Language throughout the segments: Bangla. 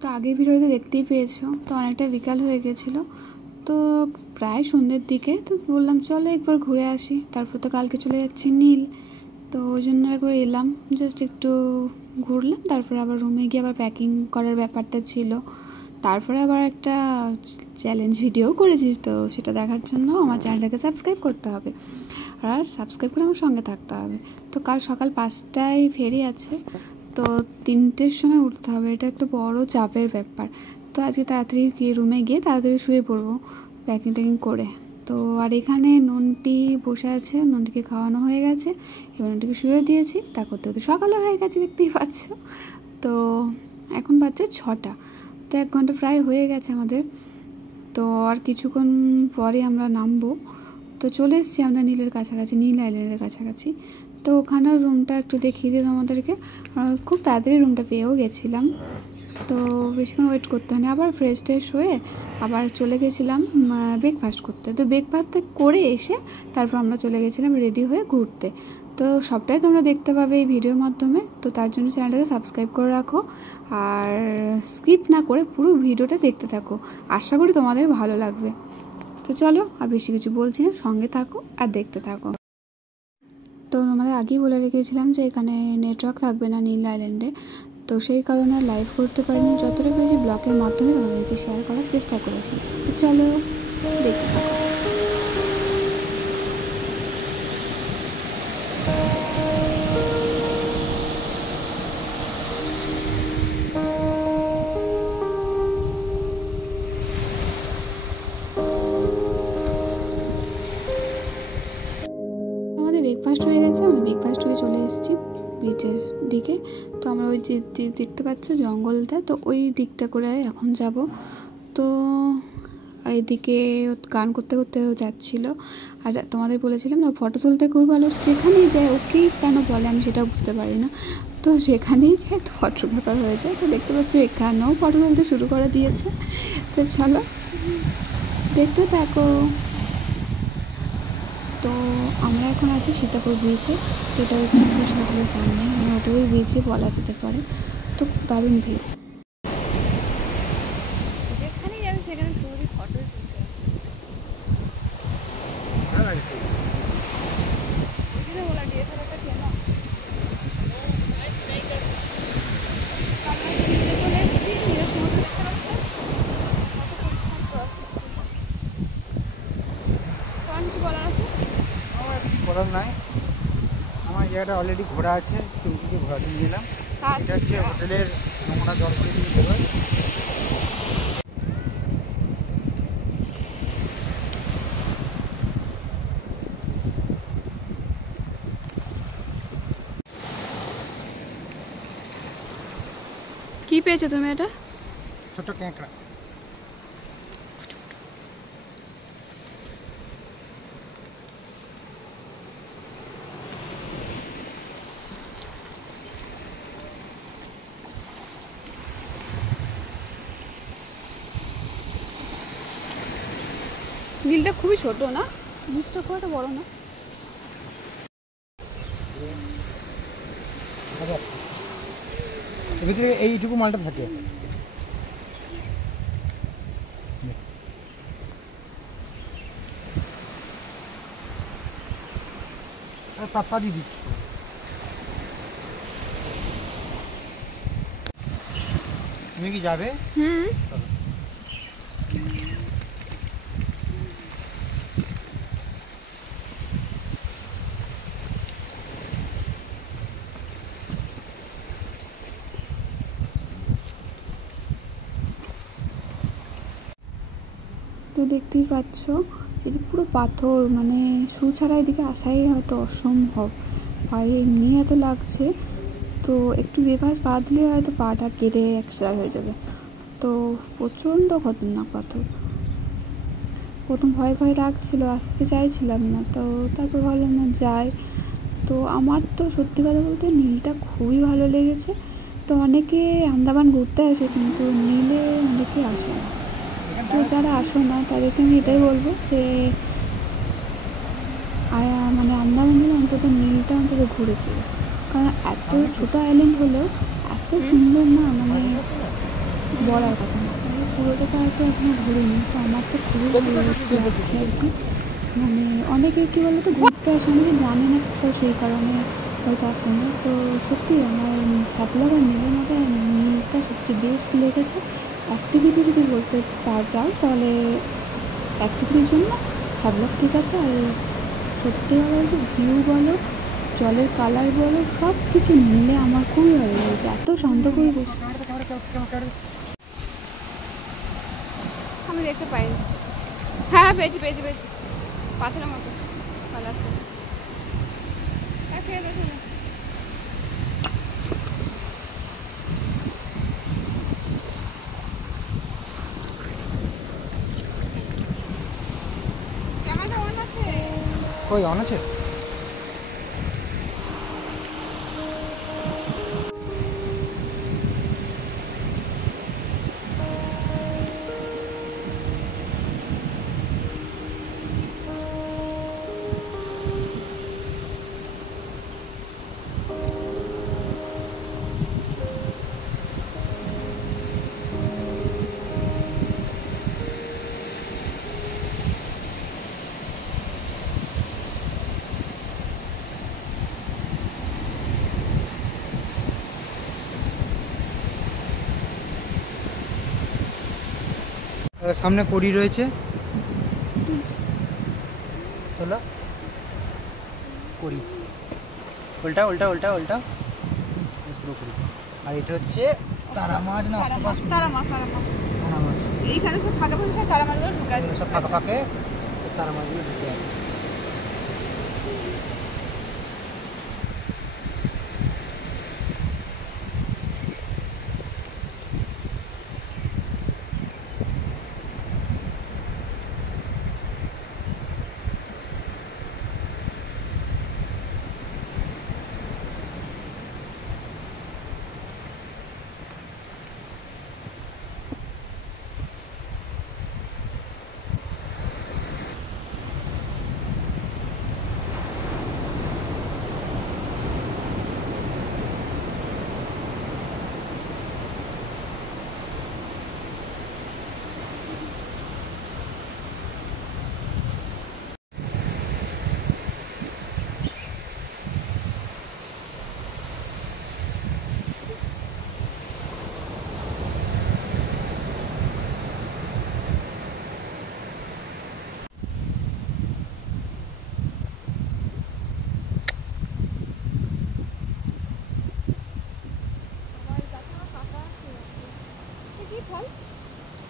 তো আগের ভিডিওতে দেখতেই পেয়েছো, তো অনেকটা বিকাল হয়ে গেছিলো, তো প্রায় সন্ধ্যের দিকে। তো বললাম চলো একবার ঘুরে আসি, তারপর তো কালকে চলে যাচ্ছি নীল, তো ওই জন্য একবার এলাম, জাস্ট একটু ঘুরলাম। তারপরে আবার রুমে গিয়ে আবার প্যাকিং করার ব্যাপারটা ছিল, তারপরে আবার একটা চ্যালেঞ্জ ভিডিও করেছি, তো সেটা দেখার জন্য আমার চ্যানেলটাকে সাবস্ক্রাইব করতে হবে আর সাবস্ক্রাইব করে আমার সঙ্গে থাকতে হবে। তো কাল সকাল 5টায় ফেরি আছে, তো 3টের সময় উঠতে হবে, এটা একটা বড় চাপের ব্যাপার। তো আজকে তাড়াতাড়ি গিয়ে রুমে গিয়ে তাড়াতাড়ি শুয়ে পড়বো প্যাকিং ট্যাকিং করে। তো আর এখানে নন্টি বসে আছে, নন্টিকে খাওয়ানো হয়ে গেছে, এবার নন্টিকে শুয়ে দিয়েছি, তা করতে করতে সকালও হয়ে গেছে দেখতেই পাচ্ছ। তো এখন বাজছে 6টা, তো 1 ঘন্টা প্রায় হয়ে গেছে আমাদের। তো আর কিছুক্ষণ পরে আমরা নামবো। তো চলে এসেছি আমরা নীলের কাছাকাছি, নীল আইল্যান্ডের কাছাকাছি। তো ওখানের রুমটা একটু দেখিয়ে দিই তোমাদেরকে। খুব তাড়াতাড়ি রুমটা পেয়েও গেছিলাম, তো বেশিক্ষণ ওয়েট করতে হয়নি। আবার ফ্রেশ ট্রেশ হয়ে আবার চলে গেছিলাম ব্রেকফাস্ট করতে। তো ব্রেকফাস্ট করে এসে তারপর আমরা চলে গেছিলাম রেডি হয়ে ঘুরতে। তো সবটাই তোমরা দেখতে পাবে এই ভিডিওর মাধ্যমে, তো তার জন্য চ্যানেলটাকে সাবস্ক্রাইব করে রাখো আর স্কিপ না করে পুরো ভিডিওটা দেখতে থাকো, আশা করি তোমাদের ভালো লাগবে। তো চলো আর বেশি কিছু বলছি না, সঙ্গে থাকো আর দেখতে থাকো। তো তোমাদের আগেই বলে রেখেছিলাম যে এখানে নেটওয়ার্ক থাকবে না নীল আইল্যান্ডে, তো সেই কারণে লাইভ করতে পারিনি, যতটা পেরেছি ব্লগের মাধ্যমে তোমাদেরকে শেয়ার করার চেষ্টা করেছি। তো চলো দেখতে থাকো। আমাদের ব্রেকফাস্ট হয়ে গেছে, আমরা ব্রেকফাস্ট হয়ে চলে এসেছি বিচের দিকে। তো আমরা ওই যে দেখতে পাচ্ছ জঙ্গলটা, তো ওই দিকটা করে এখন যাব। তো আর এদিকে গান করতে করতে যাচ্ছিল, আর তোমাদের বলেছিলাম না ফটো তুলতে খুব ভালো, যেখানেই যায় ওকেই কেন বলে আমি সেটাও বুঝতে পারি না, তো সেখানেই যায় তো ফটোগ্রাফার হয়ে যায়। তো দেখতে পাচ্ছ এখানেও ফটো তুলতে শুরু করে দিয়েছে। তো চলো দেখতে থাকো। তো আমরা এখন আছি সীতাপুর বিচে, এটা হচ্ছে কৃষ্ণ হোটেলের সামনে, মানে হোটেলের বিচে বলা যেতে পারে। তো দারুণ ভিউ, যেখানেই যাবে সেখানে শুধু ফটোই তুলতে আসে। ওলা ডিএসএলআরটা কেন চলে এসেছি, নীলের সমুদ্র দেখতে পাচ্ছ কত পরিষ্কার। তোমার কিছু বলার আছে? আমার কিছু বলার নাই, আমার জায়গাটা অলরেডি ঘোরা আছে, চৌকিতে ঘোরাতে নিয়ে এলাম। এটা হচ্ছে হোটেলের নোংরা জল করে দিয়ে বেরোয়। কি পেয়েছো তুমি? এটা ছোট ক্যাঁকড়া। নীলটা খুবই ছোট না, বীজটা খুব একটা বড় না। এর ভিতরে এইটুকু মালটা থাকে। আর পাপ্পা দিয়ে দিচ্ছ। তুমি কি যাবে? তো দেখতেই পাচ্ছ এদিকে পুরো পাথর, মানে শু ছাড়া এদিকে আসাই হয়তো অসম্ভব, পায়ে এমনি এত লাগছে। তো একটু বেবাস পা দিলে হয়তো পাটা কেটে এক্সট্রা হয়ে যাবে, তো প্রচণ্ড খতরনাক পাথর। প্রথম ভয় ভয় লাগছিলো, আসতে চাইছিলাম না, তো তারপর ভাবলাম না যাই। তো আমার তো সত্যি কথা বলতে নীলটা খুবই ভালো লেগেছে। তো অনেকে আন্দামান ঘুরতে আসে, কিন্তু নীলে অনেকে আসে না। তো যারা আসো না তাদেরকে আমি এটাই বলবো যে মানে আন্দামানে অন্তত নীলটা অন্তত ঘুরেছিল, কারণ এত ছোটো আইল্যান্ড হলেও এত সুন্দর না, মানে বলার কথা না, তবে পুরোটা তো হয়তো এখনো ঘুরিনি, তো আমার তো খুবই ভালো লাগছে আর কি। মানে অনেকে কী বলো তো ঘুরতে আসে, অনেকে জানে না, তো সেই কারণে হয়তো আসে না। তো সত্যি আমার হ্যাভলগ আর নীলের মধ্যে নীলটা সবচেয়ে বেস্ট লেগেছে। অ্যাক্টিভিটি যদি বলতে চাও তাহলে অ্যাক্টিভিটির জন্য হ্যাভলগ ঠিক আছে। আর সত্যি কথা বলতে ভিউ বলো, জলের কালার বলো, সব কিছু মিলে আমার খুবই ভালো লেগেছে, এত শান্ত পরিবেশ। আমি দেখতে পাইনি। হ্যাঁ পেয়েছি পেয়েছি পেয়েছি, পাথরের মতো কালারটা। হ্যাঁ ঠিক আছে। ক্যামেরাটা অন আছে? কই অন আছে? সামনে কড়ি রয়েছে, হলো কড়ি, উল্টা উল্টা উল্টা উল্টা পুরো কড়ি। আর এটা হচ্ছে তারা মাছ না অক্টোপাস? তারা মাছ, তারা মাছ, তারা মাছ। এইখানে সব ফাঁকা ফাঁকা সব তারা মাছগুলো ঢুকে আছে, সব ফাঁকা ফাঁকে তারা মাছগুলো ঢুকে আছে।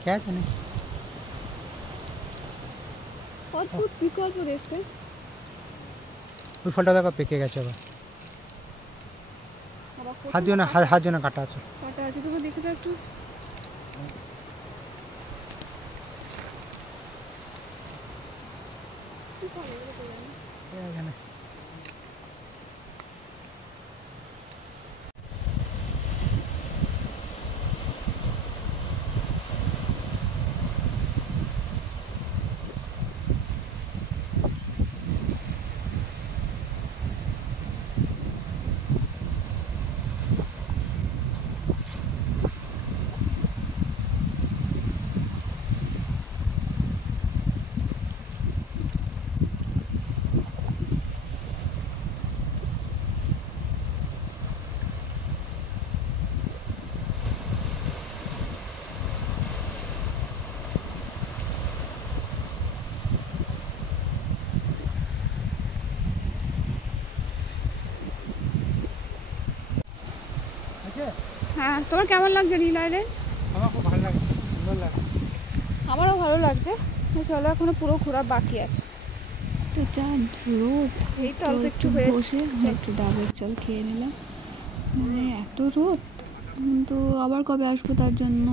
क्या জানি অদ্ভুত বিকল্প দেখতে। ওই ফলটা দেখো পেকে গেছে আবার, হাত দিও না, হাত দিও না, কাটা আছে। কাটা আছে, তবে দেখে তো একটু জানে। হ্যাঁ। তোমার কেমন লাগছে নীল আইল্যান্ড? আমার খুব ভালো লাগছে, সুন্দর লাগছে। আমারও ভালো লাগছে, চলো এখনো পুরো ঘোরা বাকি আছে। তো যা রোদ, এই তো অল্প একটু বসে একটু ডাবের জল খেয়ে নিলাম। মানে এত রোদ, কিন্তু আবার কবে আসবো তার জন্য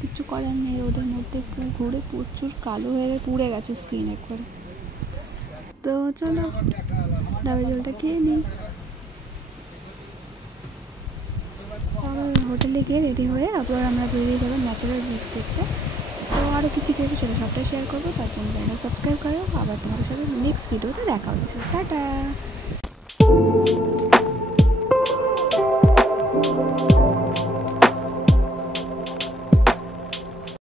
কিছু করার নেই। রোদের মধ্যে ঘুরে প্রচুর কালো হয়ে পুড়ে গেছে স্ক্রিন একবারে। তো চলো ডাবের জলটা খেয়ে নিই, আবার হোটেলে গিয়ে রেডি হয়ে আবার আমরা বেরিয়ে যাবো ন্যাচারাল বিচ দেখতে। তো আরও কী কী দেখবে সেটা সবটাই শেয়ার করবো, তার জন্য চ্যানেলটা সাবস্ক্রাইব করো। আবার তোমাদের সাথে নেক্সট ভিডিওতে দেখা হচ্ছে, টাটা।